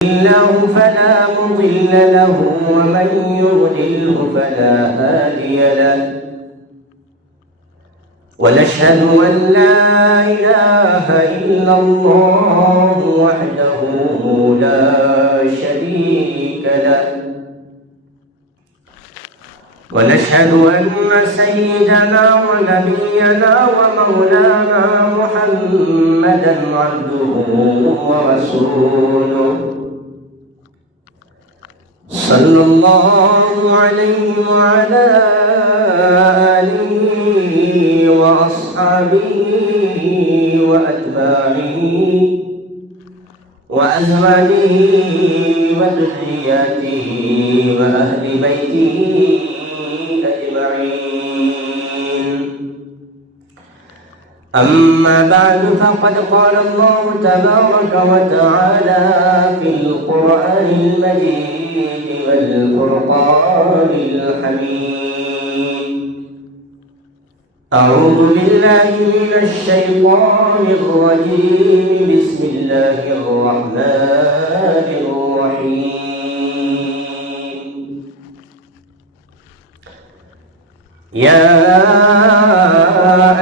الله فلا مضل له ومن يضلله فلا هادي له ونشهد أن لا إله إلا الله وحده لا شريك له ونشهد أن سيدنا ونبينا ومولانا محمدا عبده ورسوله صلى الله عليه وعلى آله وأصحابه وأتباعه وأزواجه وذرياته وأهل بيته أجمعين. أما بعد فقد قال الله تبارك وتعالى في القرآن المجيد والفرقان الحميد: أعوذ بالله من الشيطان الرجيم. بسم الله الرحمن الرحيم. يا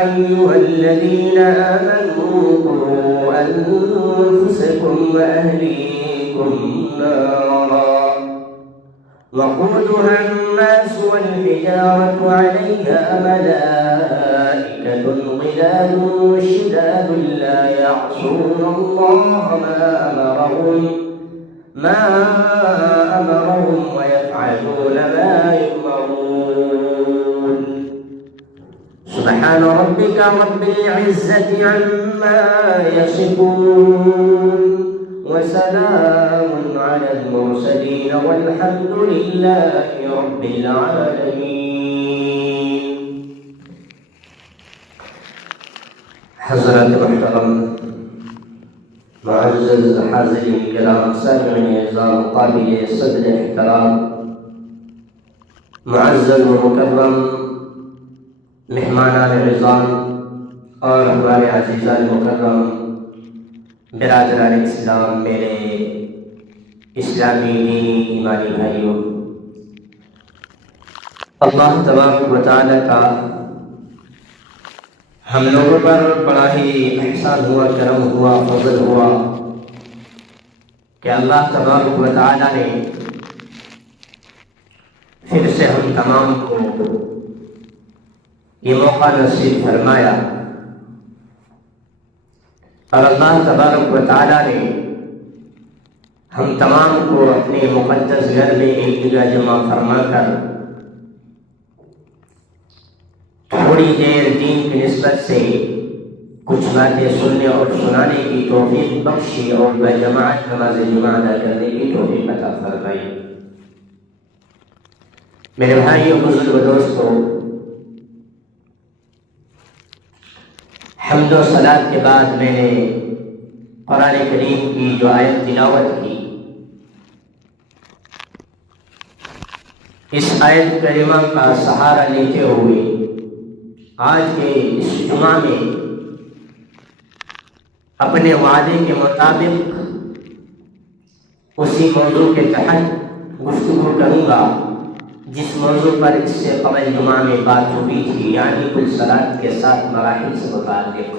أيها الذين آمنوا قوا أنفسكم وأهليكم نارا وقودها الناس والحجارة عليها ملائكة غلاظ شداد لا يعصون الله ما أمرهم ويفعلون ما يؤمرون. سبحان ربك رب العزة عما يصفون وسلام على المرسلين والحمد لله رب العالمين. حضرات محترم معزز حاضرین کرام سامعین اعزام قابل صدر احترام معزز و مکرم مہمانان عظام اور ہمارے عزیزان مکرم برادران اسلام، میرے اسلامی ایمانی بھائیوں، اللہ تبارک و تعالی کا ہم لوگوں پر بڑا ہی احسان ہوا، کرم ہوا، فضل ہوا کہ اللہ تبارک و تعالی نے پھر سے ہم تمام کو یہ موقع نصیب فرمایا، اور اللہ تبارک و تعالی نے ہم تمام کو اپنے مقدس گھر میں ایک جگہ جمع فرما کر تھوڑی دیر دین کی نسبت سے کچھ باتیں سننے اور سنانے کی توفیق بخشی اور بجماعت نماز جمعہ ادا کرنے کی توفیق عطا فرمائی۔ میرے بھائیوں، بزرگ دوستوں، حمد و صلاۃ کے بعد میں نے قرآن کریم کی جو آیت تلاوت کی، اس آیت کریمہ کا سہارا لیتے ہوئے آج کے اس جمعہ میں اپنے وعدے کے مطابق اسی موضوع کے تحت گفتگو کروں گا جس موضوع پر اس سے قبل جمعہ میں بات ہوئی تھی، یعنی کل صلاۃ کے ساتھ مراحل سے متعلق۔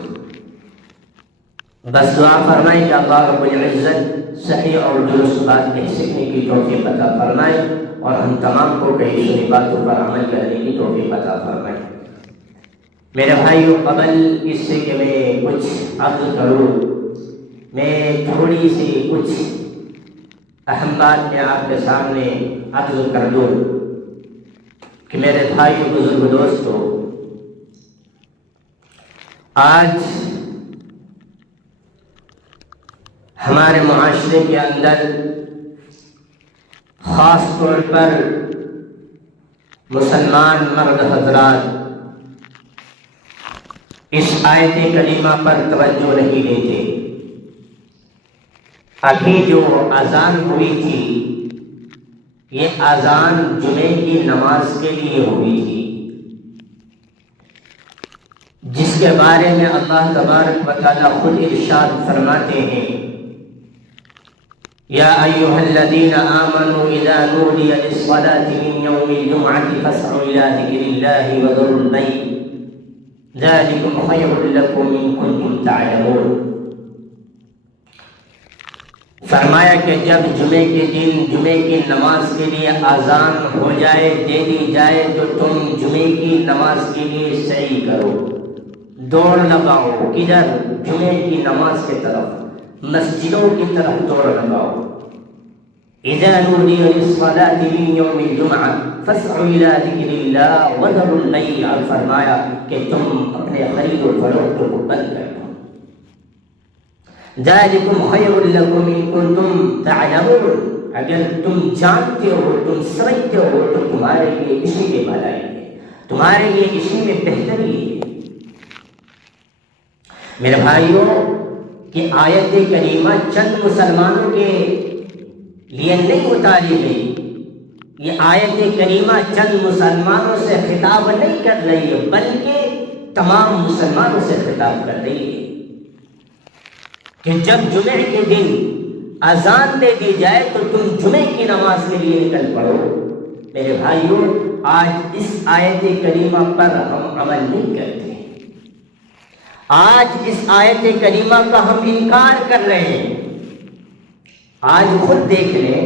بس دعا فرمائیں کہ اللہ رب العزت صحیح اور درست بات کہہ سکنے کی توفیق عطا فرمائے اور ہم تمام کو کہی سنی باتوں پر عمل کرنے کی توفیق عطا فرمائے۔ میرے بھائیوں، قبل اس سے کہ میں کچھ عرض کروں، میں تھوڑی سی کچھ اہم بات میں آپ کے سامنے عرض کر دوں کہ میرے بھائیوں، بزرگ دوستوں، آج ہمارے معاشرے کے اندر خاص طور پر مسلمان مرد حضرات اس آیت کریمہ پر توجہ نہیں دیتے۔ ابھی جو اذان ہوئی تھی، یہ اذان جمعے کی نماز کے لیے ہوئی تھی، جس کے بارے میں اللہ تبارک و تعالیٰ خود ارشاد فرماتے ہیں یا ایھا الذین آمنوا اذا نودی للصلاة من یوم الجمعة فاسعوا الی ذکر اللہ وذروا البیع ذلکم خیر لکم ان کنتم تعلمون۔ فرمایا کہ جب جمعے کے دن جمعے کی نماز کے لیے اذان ہو جائے، دے دی جائے، تو تم جمعے کی نماز کے لیے سعی کرو، دوڑ لگاؤ۔ کدھر؟ جمعے کی نماز کی طرف، مسجدوں کی طرف دوڑ لگاؤ۔ اذا نودی للصلاة من یوم الجمعہ فاسعوا الی ذکر اللہ وذروا البیع، اور فرمایا کہ تم اپنے خرید و فروخت کو بند کر دو۔ ذالکم خیر لکم ان کنتم تعلمون، اگر تم جانتے ہو، تم سمجھتے ہو تو تمہارے لیے اسی میں بھلائی ہے، تمہارے لیے اسی میں بہتری ہے۔ میرے بھائیوں، کہ آیت کریمہ چند مسلمانوں کے لیے نہیں اتاری گئی، یہ آیت کریمہ چند مسلمانوں سے خطاب نہیں کر رہی ہے، بلکہ تمام مسلمانوں سے خطاب کر رہی ہے کہ جب جمعے کے دن اذان دے دی جائے تو تم جمعے کی نماز کے لیے نکل پڑو۔ میرے بھائیوں، آج اس آیت کریمہ پر ہم عمل نہیں کرتے، آج اس آیت کریمہ کا ہم انکار کر رہے ہیں۔ آج خود دیکھ لیں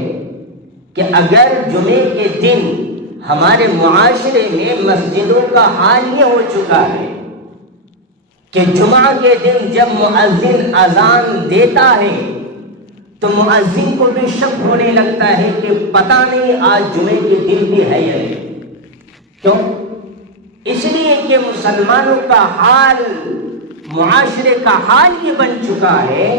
کہ اگر جمعے کے دن ہمارے معاشرے میں مسجدوں کا حال یہ ہو چکا ہے کہ جمعہ کے دن جب مؤذن اذان دیتا ہے تو مؤذن کو بھی شک ہونے لگتا ہے کہ پتہ نہیں آج جمعے کے دن بھی ہے یا نہیں۔ کیوں؟ اس لیے کہ مسلمانوں کا حال، معاشرے کا حال یہ بن چکا ہے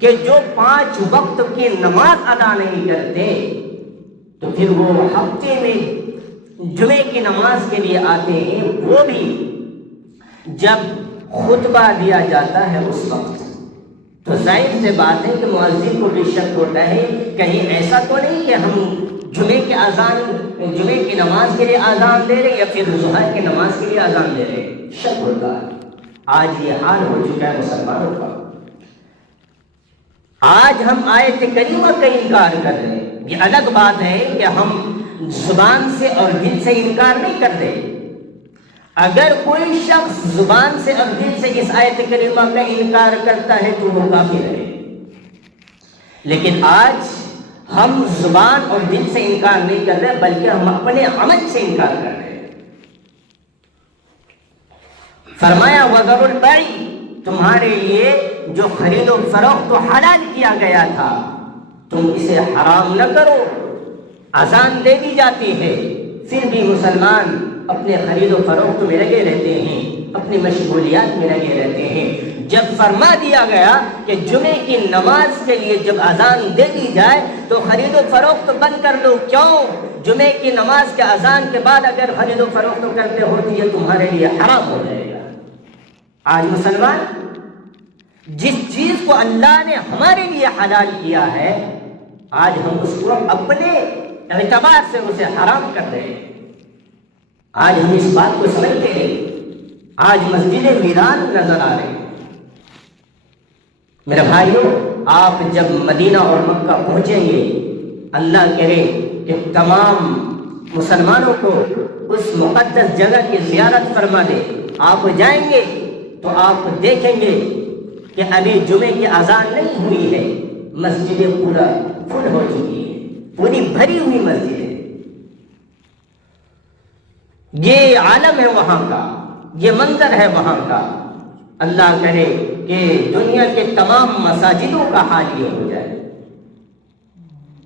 کہ جو 5 وقت کی نماز ادا نہیں کرتے تو پھر وہ ہفتے میں جمعے کی نماز کے لیے آتے ہیں، وہ بھی جب خطبہ دیا جاتا ہے اس وقت۔ تو ظاہر سے بات ہے کہ مؤذن کو بھی شک ہوتا ہے کہیں ایسا تو نہیں کہ ہم جمعے کی نماز کے لیے اذان دے رہے یا پھر ظہر کی نماز کے لیے اذان دے رہے، شک ہوتا ہے۔ آج یہ حال ہو چکا ہے مسلمانوں کا۔ آج ہم آیت کریمہ کا انکار کر رہے ہیں۔ یہ الگ بات ہے کہ ہم زبان سے اور دل سے انکار نہیں کرتے۔ اگر کوئی شخص زبان سے اور دل سے اس آیت کریمہ کا انکار کرتا ہے تو وہ کافر ہے، لیکن آج ہم زبان اور دل سے انکار نہیں کر رہے بلکہ ہم اپنے عمل سے انکار کر رہے ہیں۔ فرمایا وَذَرُوا الْبَيْعَ، تمہارے لیے جو خرید و فروخت تو حلال کیا گیا تھا تم اسے حرام نہ کرو۔ اذان دے دی جاتی ہے پھر بھی مسلمان اپنے خرید و فروخت میں لگے رہتے ہیں، اپنی مشغولیات میں لگے رہتے ہیں۔ جب فرما دیا گیا کہ جمعے کی نماز کے لیے جب اذان دے دی جائے تو خرید و فروخت بند کر دو۔ کیوں؟ جمعے کی نماز کے اذان کے بعد اگر خرید و فروخت کرتے ہو تو یہ تمہارے لیے حرام ہو جائے گا۔ آج مسلمان جس چیز کو اللہ نے ہمارے لیے حلال کیا ہے آج ہم اس کو اپنے اعتبار سے اسے حرام کر رہے ہیں۔ آج ہم اس بات کو سمجھتے ہیں، آج مسجدیں ویران نظر آ رہی ہیں۔ میرے بھائیوں، آپ جب مدینہ اور مکہ پہنچیں گے، اللہ کرے کہ تمام مسلمانوں کو اس مقدس جگہ کی زیارت فرما دے، آپ جائیں گے تو آپ دیکھیں گے کہ ابھی جمعے کی اذان نہیں ہوئی ہے، مسجدیں پورا فل ہو چکی ہے، پوری بھری ہوئی مسجد ہے۔ یہ عالم ہے وہاں کا، یہ منظر ہے وہاں کا۔ اللہ کرے کہ دنیا کے تمام مساجدوں کا حال یہ ہو جائے،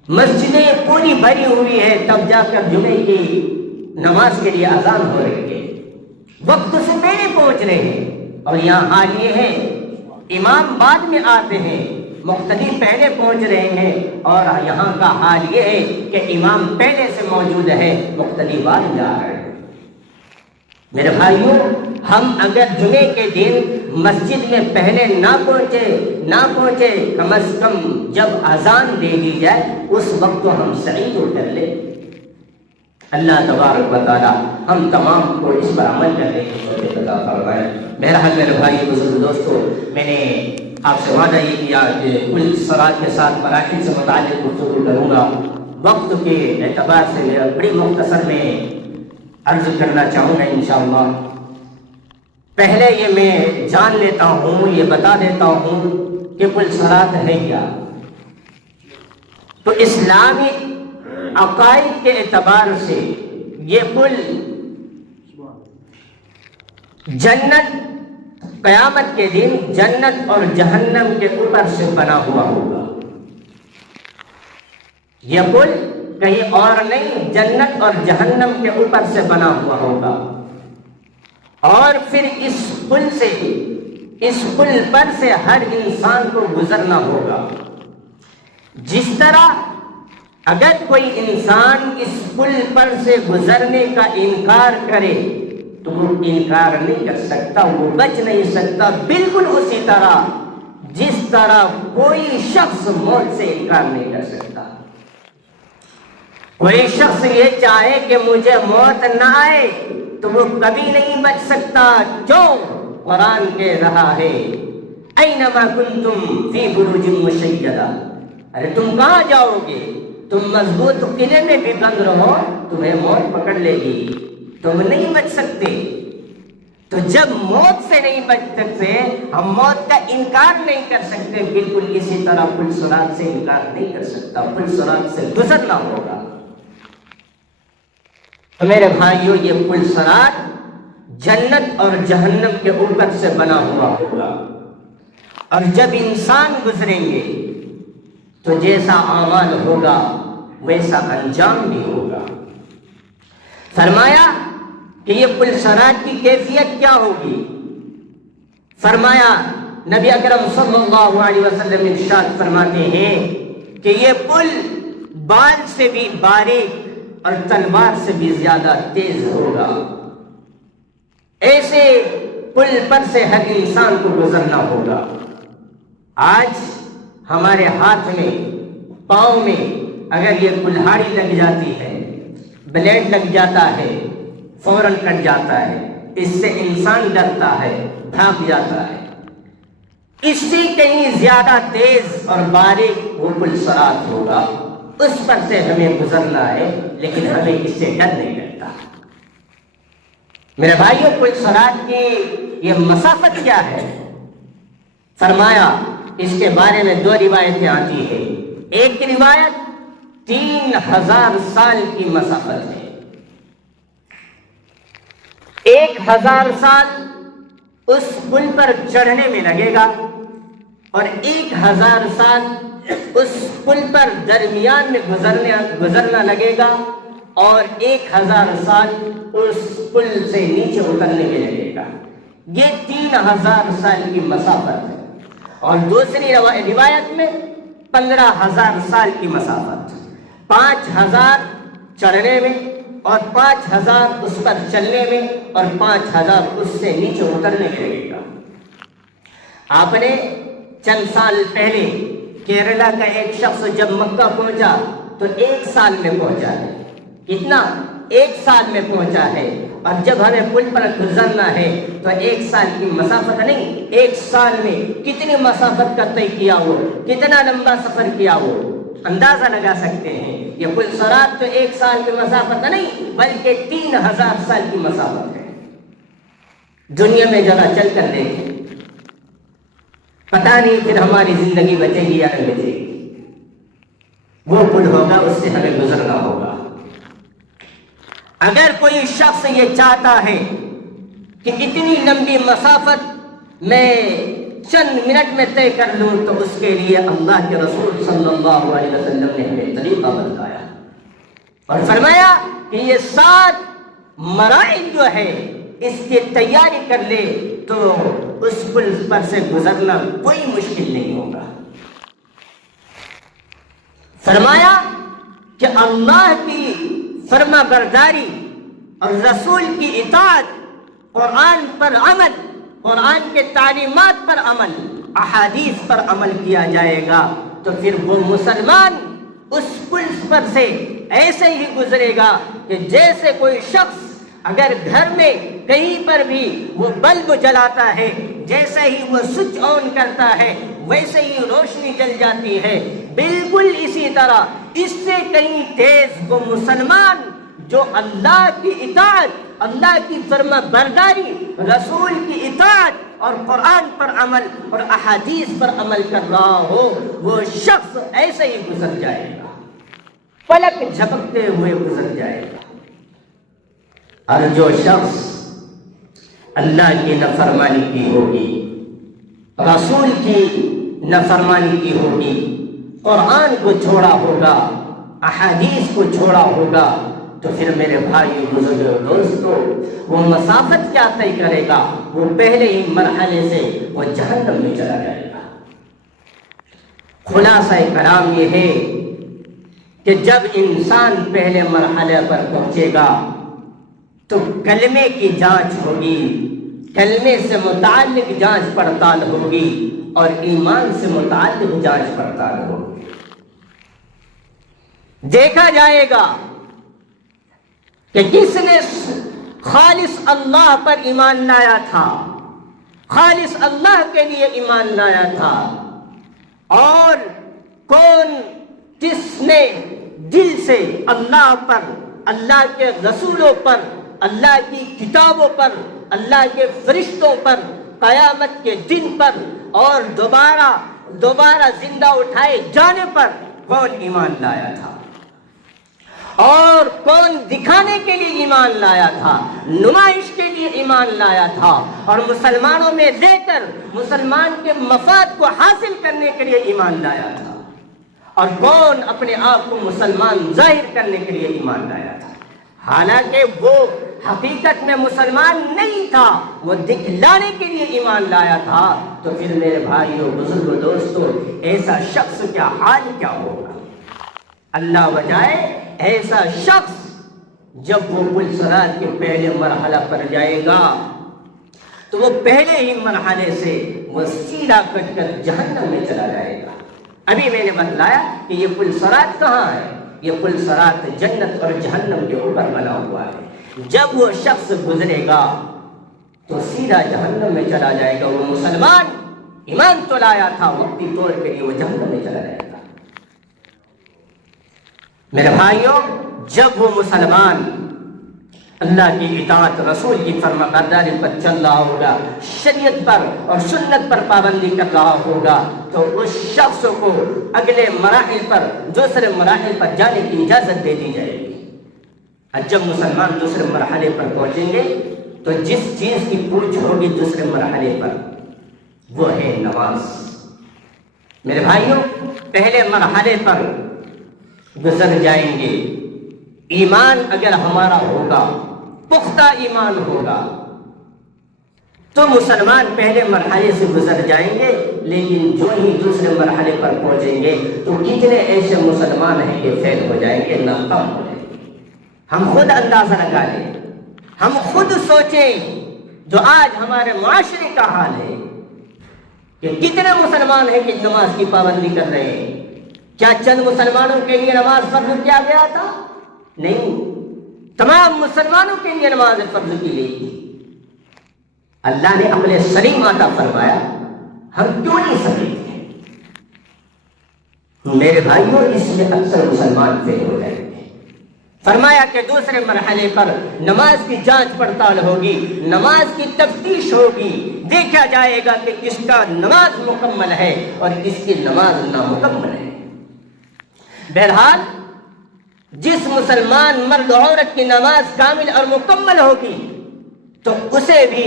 مسجدیں پوری بھری ہوئی ہے، تب جا کر جمعے کی نماز کے لیے اذان ہو رہی ہے، وقت سے پہلے پہنچ رہے ہیں۔ اور یہاں حال یہ ہے امام بعد میں آتے ہیں، مقتدی پہلے پہنچ رہے ہیں، اور یہاں کا حال یہ ہے کہ امام پہلے سے موجود ہے، مقتدی بعد جا رہے ہیں۔ میرے بھائیوں، ہم اگر جمعے کے دن مسجد میں پہلے نہ پہنچے کم از کم جب اذان دے دی جائے اس وقت تو ہم سعی تو کر لیں۔ اللہ تبارک و تعالی ہم تمام کو اس پر عمل کرنے کی توفیق عطا فرمائے۔ بہرحال میرے بھائی بزرگ دوستو، میں نے آپ سے وعدہ یہ کیا کہ کل صراط کے ساتھ مراحل سے متعلق گفتگو کروں گا. وقت کے اعتبار سے میرا بڑی مختصر میں عرض کرنا چاہوں گا انشاءاللہ. پہلے یہ میں جان لیتا ہوں، یہ بتا دیتا ہوں کہ کل صراط ہے کیا. تو اسلامی عقائد کے اعتبار سے یہ پل جنت، قیامت کے دن جنت اور جہنم کے اوپر سے بنا ہوا ہوگا. یہ پل کہیں اور نہیں، جنت اور جہنم کے اوپر سے بنا ہوا ہوگا. اور پھر اس پل پر سے ہر انسان کو گزرنا ہوگا. جس طرح اگر کوئی انسان اس پل پر سے گزرنے کا انکار کرے تو وہ انکار نہیں کر سکتا، وہ بچ نہیں سکتا. بالکل اسی طرح جس طرح کوئی شخص موت سے انکار نہیں کر سکتا. کوئی شخص یہ چاہے کہ مجھے موت نہ آئے تو وہ کبھی نہیں بچ سکتا. کیوں؟ قرآن کہہ رہا ہے اینما کنتم فی بروج مشیدہ. ارے تم کہاں جاؤ گے؟ تم مضبوط قلعے میں بھی بند رہو، تمہیں موت پکڑ لے گی، تم نہیں بچ سکتے. تو جب موت سے نہیں بچ سکتے، ہم موت کا انکار نہیں کر سکتے، بالکل اسی طرح پل صراط سے انکار نہیں کر سکتا. پل صراط سے گزرنا ہوگا. تو میرے بھائیو، یہ پل صراط جنت اور جہنم کے اوپر سے بنا ہوا ہوگا. اور جب انسان گزریں گے تو جیسا اعمال ہوگا ویسا انجام بھی ہوگا. فرمایا کہ یہ پل صراط کی کیفیت کیا ہوگی؟ فرمایا نبی اکرم صلی اللہ علیہ وسلم ارشاد فرماتے ہیں کہ یہ پل بال سے بھی باریک اور تلوار سے بھی زیادہ تیز ہوگا. ایسے پل پر سے ہر انسان کو گزرنا ہوگا. آج ہمارے ہاتھ میں، پاؤں میں اگر یہ کلہاڑی لگ جاتی ہے، بلیڈ لگ جاتا ہے، فوراً کٹ جاتا ہے. اس سے انسان ڈرتا ہے، بھاگ جاتا ہے. اس سے کہیں زیادہ تیز اور باریک وہ پل صراط ہوگا. اس پر سے ہمیں گزرنا ہے، لیکن ہمیں اس سے ڈر نہیں لگتا. میرے بھائیوں، پل صراط کی یہ مسافت کیا ہے؟ فرمایا اس کے بارے میں 2 روایتیں آتی ہیں. ایک روایت 3000 سال کی مسافت ہے. 1000 سال اس پل پر چڑھنے میں لگے گا اور 1000 سال اس پل پر درمیان میں گزرنا لگے گا اور 1000 سال اس پل سے نیچے اترنے میں لگے گا. یہ 3000 سال کی مسافت ہے. اور دوسری روایت میں 15000 سال کی مسافت. 5000 چڑھنے میں اور 5000 اس پر چلنے میں اور 5000 اس سے نیچے اترنے میں لگے گا. آپ نے چند سال پہلے کیرلا کا ایک شخص جب مکہ پہنچا تو 1 سال میں پہنچا ہے. کتنا؟ 1 سال میں پہنچا ہے. اور جب ہمیں پل پر گزرنا ہے تو 1 سال کی مسافت نہیں، 1 سال میں کتنی مسافت کا طے کیا ہو، کتنا لمبا سفر کیا ہو، اندازہ لگا سکتے ہیں. یہ پل صراط تو 1 سال کی مسافت نہیں بلکہ 3000 سال کی مسافت ہے. دنیا میں ذرا چل کر دیکھیں، پتہ نہیں پھر ہماری زندگی بچے گی یا نہیں بچے گی. وہ پل ہوگا، اس سے ہمیں گزرنا ہوگا. اگر کوئی شخص یہ چاہتا ہے کہ اتنی لمبی مسافت میں چند منٹ میں طے کر لوں تو اس کے لیے اللہ کے رسول صلی اللہ علیہ وسلم نے ہمیں طریقہ بتایا اور فرمایا کہ یہ 7 مراحل جو ہے اس کی تیاری کر لے تو اس پل پر سے گزرنا کوئی مشکل نہیں ہوگا. فرمایا کہ اللہ کی فرما برداری اور رسول کی اطاعت، قرآن پر عمل، قرآن کے تعلیمات پر عمل، احادیث پر عمل کیا جائے گا تو پھر وہ مسلمان اس پل پر سے ایسے ہی گزرے گا کہ جیسے کوئی شخص اگر گھر میں کہیں پر بھی وہ بلب جلاتا ہے، جیسے ہی وہ سوئچ آن کرتا ہے ویسے ہی روشنی جل جاتی ہے، بالکل اسی طرح اس سے کہیں تیز وہ مسلمان جو اللہ کی اطاعت، اللہ کی فرما برداری، رسول کی اطاعت اور قرآن پر عمل اور احادیث پر عمل کر رہا ہو، وہ شخص ایسے ہی گزر جائے گا، پلک جھپکتے ہوئے گزر جائے گا۔ اور جو شخص اللہ کی نافرمانی کی ہوگی، رسول کی نافرمانی کی ہوگی، قرآن کو چھوڑا ہوگا، احادیث کو چھوڑا ہوگا، تو پھر میرے بھائی بزرگوں دوستو وہ مسافت کیا طے کرے گا؟ وہ پہلے ہی مرحلے سے وہ جہنم میں چلا جائے گا۔ خلاصہ کلام یہ ہے کہ جب انسان پہلے مرحلے پر پہنچے گا تو کلمے کی جانچ ہوگی، کلمے سے متعلق جانچ پڑتال ہوگی اور ایمان سے متعلق جانچ پڑتال ہوگی۔ دیکھا جائے گا کہ کس نے خالص اللہ پر ایمان لایا تھا، خالص اللہ کے لیے ایمان لایا تھا، اور کون جس نے دل سے اللہ پر، اللہ کے رسولوں پر، اللہ کی کتابوں پر، اللہ کے فرشتوں پر، قیامت کے دن پر اور دوبارہ زندہ اٹھائے جانے پر کون ایمان لایا تھا، اور کون دکھانے کے لیے ایمان لایا تھا، نمائش کے لیے ایمان لایا تھا، اور مسلمانوں میں رہ کر مسلمان کے مفاد کو حاصل کرنے کے لیے ایمان لایا تھا، اور کون اپنے آپ کو مسلمان ظاہر کرنے کے لیے ایمان لایا تھا، حالانکہ وہ حقیقت میں مسلمان نہیں تھا، وہ دکھلانے کے لیے ایمان لایا تھا۔ تو پھر میرے بھائیوں، بزرگوں، دوستوں، ایسا شخص کیا حال کیا ہوگا؟ اللہ بچائے، ایسا شخص جب وہ پل صراط کے پہلے مرحلہ پر جائے گا تو وہ پہلے ہی مرحلے سے وہ سیدھا کٹ کر جہنم میں چلا جائے گا۔ ابھی میں نے بتلایا کہ یہ پل صراط کہاں ہے؟ یہ پل صراط جنت اور جہنم کے اوپر بنا ہوا ہے۔ جب وہ شخص گزرے گا تو سیدھا جہنم میں چلا جائے گا۔ وہ مسلمان ایمان تو لایا تھا، وقتی طور کے لیے وہ جہنم میں چلا جائے گا۔ میرے بھائیوں، جب وہ مسلمان اللہ کی اطاعت، رسول کی فرما برداری پر چل رہا ہوگا، شریعت پر اور سنت پر پابندی کر رہا ہوگا، تو اس شخص کو اگلے مراحل پر، دوسرے مراحل پر جانے کی اجازت دے دی جائے گی۔ اور جب مسلمان دوسرے مرحلے پر پہنچیں گے تو جس چیز کی پوچھ ہوگی دوسرے مرحلے پر وہ ہے نماز۔ میرے بھائیوں، پہلے مرحلے پر گزر جائیں گے، ایمان اگر ہمارا ہوگا، پختہ ایمان ہوگا، تو مسلمان پہلے مرحلے سے گزر جائیں گے، لیکن جو ہی دوسرے مرحلے پر پہنچیں گے تو کتنے ایسے مسلمان ہیں کہ فیل ہو جائیں گے، ناکام ہو جائیں گے۔ ہم خود اندازہ لگا لیں، ہم خود سوچیں جو آج ہمارے معاشرے کا حال ہے کہ کتنے مسلمان ہیں کہ نماز کی پابندی کر رہے ہیں۔ کیا چند مسلمانوں کے لیے نماز فرض کیا گیا تھا؟ نہیں، تمام مسلمانوں کے لیے نماز فرض کی گئی تھی۔ اللہ نے عقل سلیم عطا فرمایا، ہم کیوں نہیں سمجھتے؟ میرے بھائیوں، اس میں اکثر مسلمان فیل ہو جائیں گے۔ فرمایا کہ دوسرے مرحلے پر نماز کی جانچ پڑتال ہوگی، نماز کی تفتیش ہوگی، دیکھا جائے گا کہ کس کا نماز مکمل ہے اور کس کی نماز نامکمل ہے۔ بہرحال جس مسلمان مرد عورت کی نماز کامل اور مکمل ہوگی تو اسے بھی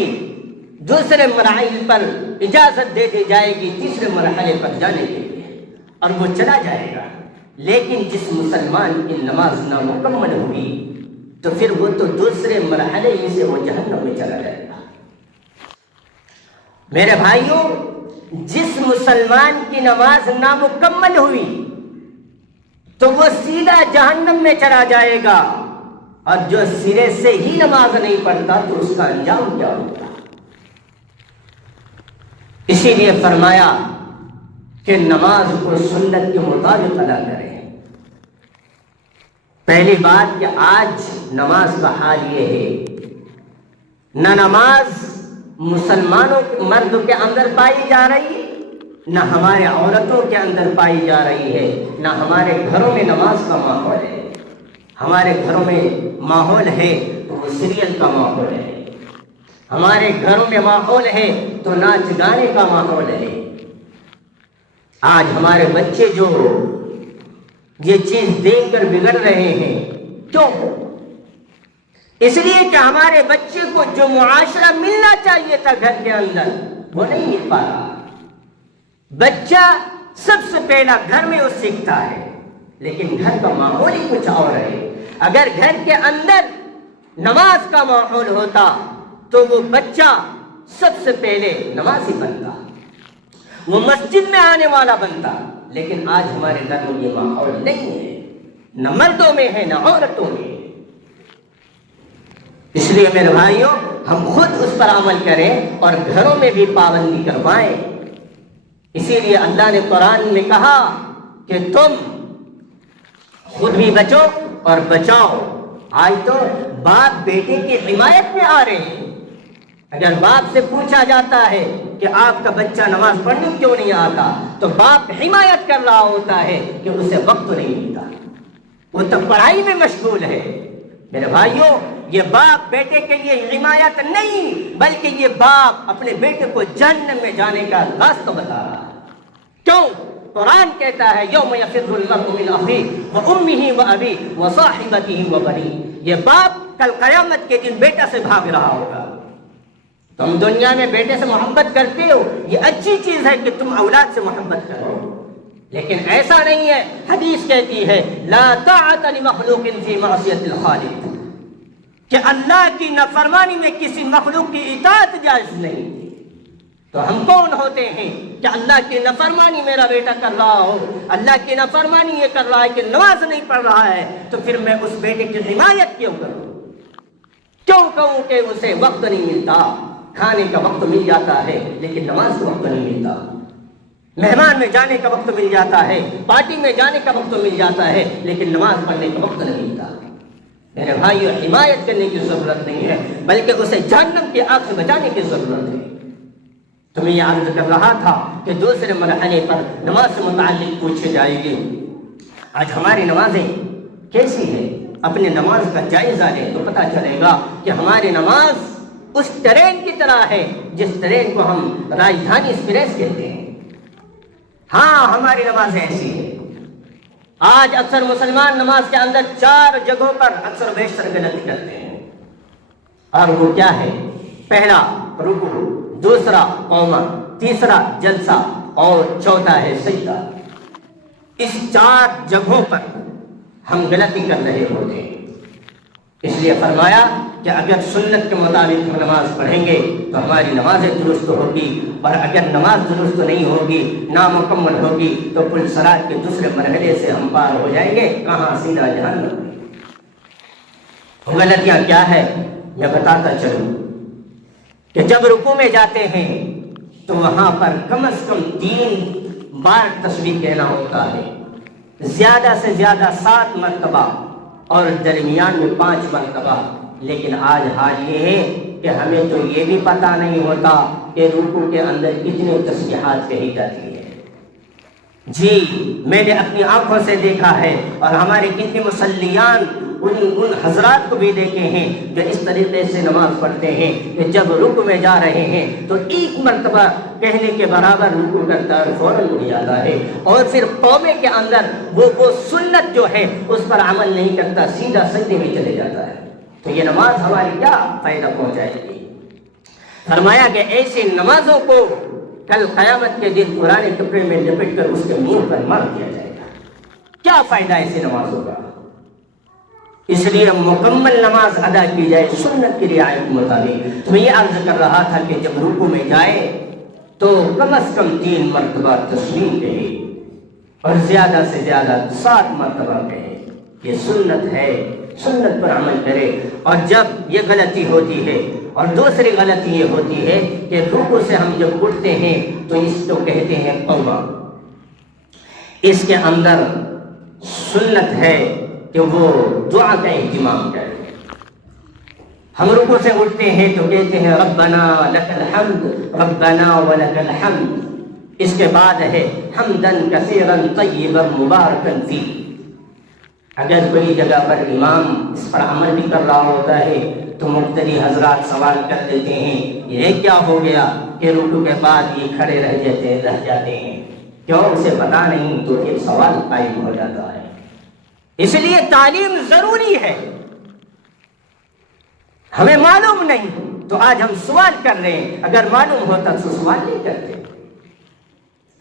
دوسرے مراحل پر اجازت دے دی جائے گی، تیسرے مرحلے پر جانے کے لیے، اور وہ چلا جائے گا۔ لیکن جس مسلمان کی نماز نامکمل ہوگی تو پھر وہ تو دوسرے مرحلے ہی سے وہ جہنم میں چلا جائے گا۔ میرے بھائیوں، جس مسلمان کی نماز نامکمل ہوئی تو وہ سیدھا جہنم میں چلا جائے گا، اور جو سرے سے ہی نماز نہیں پڑھتا تو اس کا انجام کیا ہوگا؟ اسی لیے فرمایا کہ نماز کو سنت کے مطابق ادا کریں۔ پہلی بات کہ آج نماز کا حال یہ ہے نہ نماز مسلمانوں مرد کے اندر پائی جا رہی ہے، نہ ہمارے عورتوں کے اندر پائی جا رہی ہے، نہ ہمارے گھروں میں نماز کا ماحول ہے۔ ہمارے گھروں میں ماحول ہے تو وہ سیریل کا ماحول ہے، ہمارے گھروں میں ماحول ہے تو ناچ گانے کا ماحول ہے۔ آج ہمارے بچے جو یہ چیز دیکھ کر بگڑ رہے ہیں، کیوں؟ اس لیے کہ ہمارے بچے کو جو معاشرہ ملنا چاہیے تھا گھر کے اندر وہ نہیں مل پا رہا۔ بچہ سب سے پہلا گھر میں وہ سیکھتا ہے، لیکن گھر کا ماحول ہی کچھ اور ہے۔ اگر گھر کے اندر نماز کا ماحول ہوتا تو وہ بچہ سب سے پہلے نمازی بنتا، وہ مسجد میں آنے والا بنتا۔ لیکن آج ہمارے گھر میں یہ ماحول نہیں ہے، نہ مردوں میں ہے نہ عورتوں میں۔ اس لیے میرے بھائیوں، ہم خود اس پر عمل کریں اور گھروں میں بھی پابندی کروائیں۔ اسی لیے اللہ نے قرآن میں کہا کہ تم خود بھی بچو اور بچاؤ۔ آج تو باپ بیٹے کی حمایت میں آ رہے ہیں۔ اگر باپ سے پوچھا جاتا ہے کہ آپ کا بچہ نماز پڑھنے کیوں نہیں آتا، تو باپ حمایت کر رہا ہوتا ہے کہ اسے وقت نہیں ملتا، وہ تو پڑھائی میں مشغول ہے۔ میرے بھائیوں، یہ باپ بیٹے کے لیے حمایت نہیں، بلکہ یہ باپ اپنے بیٹے کو جہنم میں جانے کا راستہ بتا رہا ہے۔ کیوں؟ قرآن کہتا ہے یوم یفر المرء من اخیہ وامہ وابیہ وصاحبتہ وبنیہ۔ یہ باپ کل قیامت کے دن بیٹا سے بھاگ رہا ہوگا۔ تم دنیا میں بیٹے سے محبت کرتے ہو، یہ اچھی چیز ہے کہ تم اولاد سے محبت کرو، لیکن ایسا نہیں ہے۔ حدیث کہتی ہے لا طاعت لمخلوق فی معصیۃ الخالق، کہ اللہ کی نافرمانی میں کسی مخلوق کی اطاعت جائز نہیں۔ تو ہم کون ہوتے ہیں کہ اللہ کی نافرمانی میرا بیٹا کر رہا ہو، اللہ کی نافرمانی یہ کر رہا ہے کہ نماز نہیں پڑھ رہا ہے، تو پھر میں اس بیٹے کی حمایت کیوں کروں؟ کیوں کہوں کہ اسے وقت نہیں ملتا؟ کھانے کا وقت مل جاتا ہے لیکن نماز کا وقت نہیں ملتا، مہمان میں جانے کا وقت مل جاتا ہے، پارٹی میں جانے کا وقت مل جاتا ہے، لیکن نماز پڑھنے کا وقت نہیں ملتا۔ میرے بھائیو، حمایت کرنے کی ضرورت نہیں ہے، بلکہ اسے جہنم کی آگ سے بچانے کی ضرورت ہے۔ تو میں یہ عرض کر رہا تھا کہ دوسرے مرحلے پر نماز سے متعلق پوچھی جائے گی۔ آج ہماری نمازیں کیسی ہیں؟ اپنے نماز کا جائزہ لیں تو پتہ چلے گا کہ ہماری نماز اس ٹرین کی طرح ہے جس ٹرین کو ہم راجدھانی ایکسپریس کہتے ہیں۔ ہاں، ہماری نماز ایسی ہے۔ آج اکثر مسلمان نماز کے اندر 4 جگہوں پر اکثر و بیشتر غلطی کرتے ہیں، اور وہ کیا ہے؟ پہلا رکوع، دوسرا قوما، تیسرا جلسہ اور چوتھا ہے سجدہ۔ اس 4 جگہوں پر ہم غلطی کر رہے ہوتے ہیں۔ اس لیے فرمایا کہ اگر سنت کے مطابق ہم نماز پڑھیں گے تو ہماری نمازیں درست ہوگی، اور اگر نماز درست نہیں ہوگی، نامکمل ہوگی، تو پل صراط کے دوسرے مرحلے سے ہم پار ہو جائیں گے۔ کہاں؟ سیدھا جہنم۔ غلطیاں کیا ہے میں بتاتا چلوں کہ جب رکوع میں جاتے ہیں تو وہاں پر کم از کم 3 بار تسبیح کہنا ہوتا ہے، زیادہ سے زیادہ 7 مرتبہ، اور درمیان میں 5 مرتبہ۔ لیکن آج حال یہ ہے کہ ہمیں تو یہ بھی پتہ نہیں ہوتا کہ رکوع کے اندر کتنے تسبیحات کہی جاتی ہے۔ جی، میں نے اپنی آنکھوں سے دیکھا ہے، اور ہمارے کتنے مصلیان ان حضرات کو بھی دیکھے ہیں جو اس طریقے سے نماز پڑھتے ہیں کہ جب رکوع میں جا رہے ہیں تو 1 مرتبہ کہنے کے برابر رکوع کرتا ہے، فوراً اٹھ جاتا ہے، اور پھر قومے کے اندر وہ سنت جو ہے اس پر عمل نہیں کرتا، سیدھا سجدے میں چلے جاتا ہے۔ تو یہ نماز ہماری کیا فائدہ پہنچائے گی؟ فرمایا کہ ایسی نمازوں کو کل قیامت کے دن پرانے کپڑے میں لپٹ کر اس کے منہ پر مار دیا جائے گا۔ کیا فائدہ ایسی نمازوں کا؟ اس لیے مکمل نماز ادا کی جائے سنت کی رعایت کے مطابق۔ تو میں یہ عرض کر رہا تھا کہ جب رکوع میں جائے تو کم از کم 3 مرتبہ تسبیح کہے، اور زیادہ سے زیادہ 7 مرتبہ کہے۔ یہ سنت ہے، سنت پر عمل کرے۔ اور جب یہ غلطی ہوتی ہے، اور دوسری غلطی یہ ہوتی ہے کہ رکوع سے ہم جب اٹھتے ہیں تو اس کو کہتے ہیں قوما۔ اس کے اندر سنت ہے کہ وہ دعا کا اہتمام کرے۔ ہم رکوع سے اٹھتے ہیں تو کہتے ہیں ربنا لک الحمد ربنا ولک الحمد، اس کے بعد ہے حمدن کثیرا طیبا مبارکا فیہ۔ اگر کوئی جگہ پر امام اس پر عمل بھی کر رہا ہوتا ہے تو مقتدی حضرات سوال کر دیتے ہیں یہ کیا ہو گیا کہ رکوع کے بعد یہ کھڑے رہ جاتے ہیں، کیوں اسے پتا نہیں، تو پھر سوال قائم ہو جاتا ہے۔ اس لیے تعلیم ضروری ہے، ہمیں معلوم نہیں تو آج ہم سوال کر رہے ہیں، اگر معلوم ہوتا تو سوال نہیں کرتے۔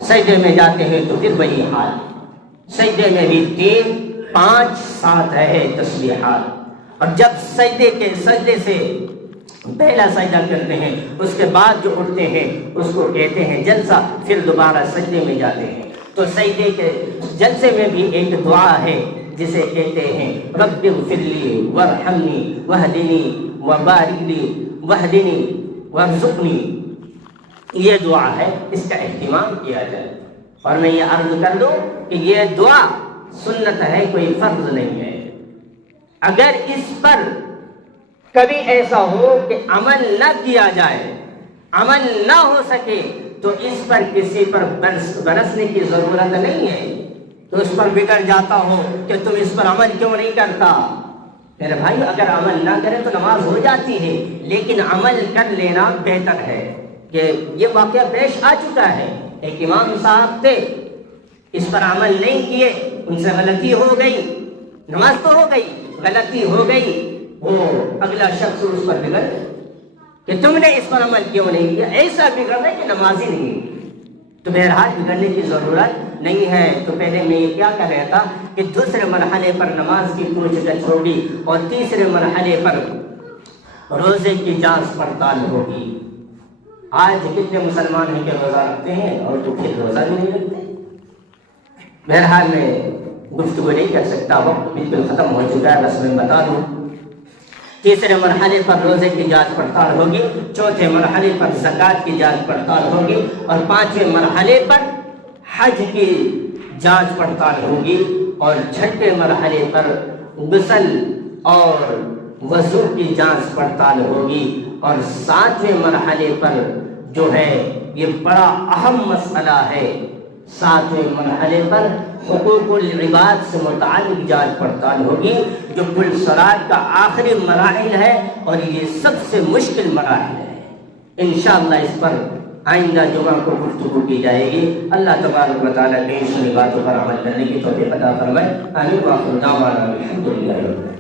سجدے میں جاتے ہیں تو پھر وہی حال، سجدے میں بھی 3 5 7 ہے تسبیحات، اور جب سجدے سے پہلا سجدہ کرتے ہیں اس کے بعد جو اٹھتے ہیں اس کو کہتے ہیں جلسہ، پھر دوبارہ سجدے میں جاتے ہیں۔ تو سجدے کے جلسے میں بھی ایک دعا ہے جسے کہتے ہیں رب اغفر لی وارحمنی واہدنی وبارک لی واہدنی وارزقنی، یہ دعا ہے، اس کا اہتمام کیا جائے۔ اور میں یہ عرض کر دوں کہ یہ دعا سنت ہے، کوئی فرض نہیں ہے۔ اگر اس پر کبھی ایسا ہو کہ عمل نہ کیا جائے، عمل نہ ہو سکے، تو اس پر کسی پر برسنے کی ضرورت نہیں ہے، تو اس پر بگڑ جاتا ہو کہ تم اس پر عمل کیوں نہیں کرتا۔ میرے بھائی اگر عمل نہ کرے تو نماز ہو جاتی ہے، لیکن عمل کر لینا بہتر ہے۔ کہ یہ واقعہ پیش آ چکا ہے، ایک امام صاحب تھے، اس پر عمل نہیں کیے، ان سے غلطی ہو گئی، نماز تو ہو گئی، غلطی ہو گئی، وہ اگلا شخص اس پر بگڑ گیا کہ تم نے اس پر عمل کیوں نہیں کیا، ایسا بگڑ رہا ہے کہ نماز ہی نہیں۔ تو بہرحال بگڑنے کی ضرورت نہیں ہے۔ تو پہلے میں یہ کیا کر رہا تھا کہ دوسرے مرحلے پر نماز کی پوچھ گچھ ہوگی، اور تیسرے مرحلے پر روزے کی جانچ پڑتال ہوگی۔ آج کتنے مسلمان ہیں کہ روزہ رکھتے ہیں اور تو پھر روزہ بھی نہیں رکھتے۔ بہرحال میں گفتگو نہیں کر سکتا، وقت بالکل ختم ہو چکا ہے، بس میں بتا دوں تیسرے مرحلے پر روزے کی جانچ پڑتال ہوگی، چوتھے مرحلے پر زکوٰۃ کی جانچ پڑتال ہوگی، اور 5ویں مرحلے پر حج کی جانچ پڑتال ہوگی، اور 6ٹھے مرحلے پر غسل اور وضو کی جانچ پڑتال ہوگی، اور 7ویں مرحلے پر جو ہے یہ بڑا اہم مسئلہ ہے، 7ویں مرحلے پر حقوق العباد سے متعلق جانچ پڑتال ہوگی، جو کل صلاۃ کا آخری مراحل ہے اور یہ سب سے مشکل مراحل ہے۔ انشاءاللہ اس پر آئندہ جمعہ کو گفتگو کی جائے گی۔ اللہ تبارک و تعالیٰ کی ان باتوں پر عمل کرنے کی توفیق عطا فرمائے۔ آمین۔ وآخر دعوانا الحمدللہ۔